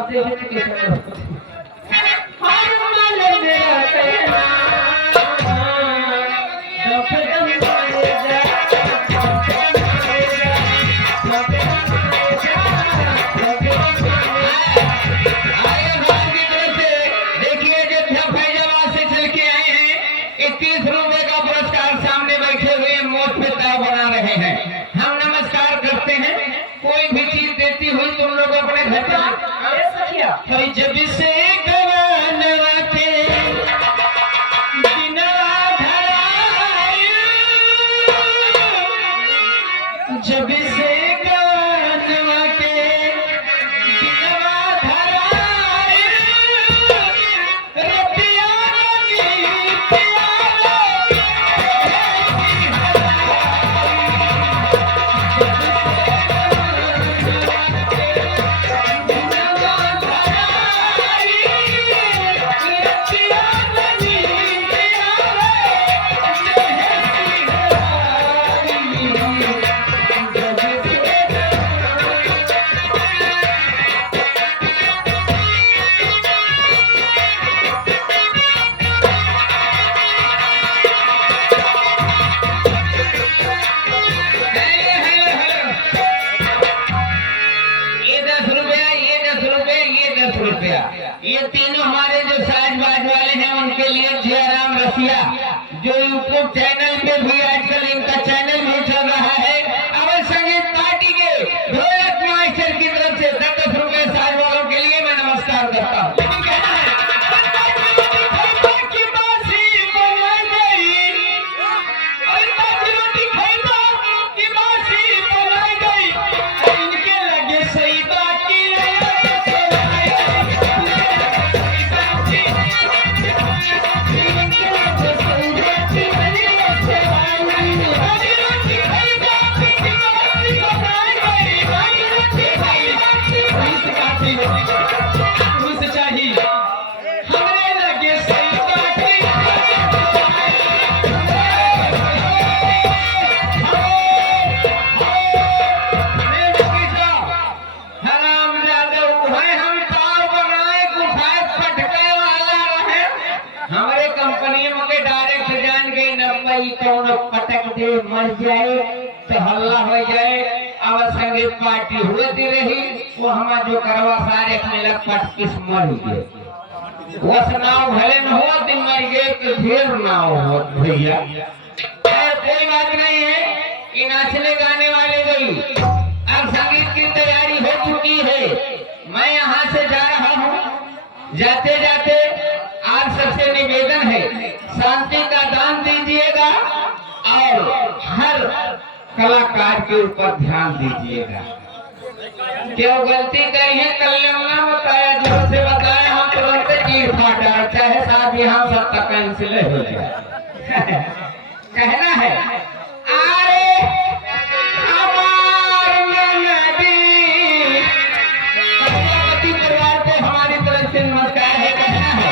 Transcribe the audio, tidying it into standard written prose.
आप देखें तो कैसे जब से गवानवा के बिना धराए, जब से गवानवा के बिना धराए, रतिया ये तीनों हमारे जो साजबाज वाले हैं उनके लिए जयराम रसिया जो यूट्यूब चैनल पे भी आजकल इनका चैनल भी चल रहा है। अवर संगीत पार्टी के ढोलक मास्टर की तरफ से 10 रुपए साज वालों के लिए मैं नमस्कार करता हूँ। पटक दे मर जाए तो हल्ला हो जाए। अब संगीत पार्टी होती रही वो हम जो करवा सारे अपने लग पट किस मर गए वो सुनाओ भले न हो दिन मर गए तो फिर ना हो भैया। कोई बात नहीं है कि नाचने गाने वाले गई अब संगीत की तैयारी हो चुकी है। मैं यहाँ से जा रहा हूँ। जाते जाते आज सबसे निवेदन है शांति का दान दीजिएगा और हर कलाकार के ऊपर ध्यान दीजिएगा। क्यों गलती कही है कल्याण बताया जोर से बताया हम तुरंत चीर फाटा चाहे साहब यहाँ सबका कैंसिल हो जाए। कहना है अरे हमारी नदी प्रजापति परिवार को हमारी तरफ से नमस्कार है। कहना है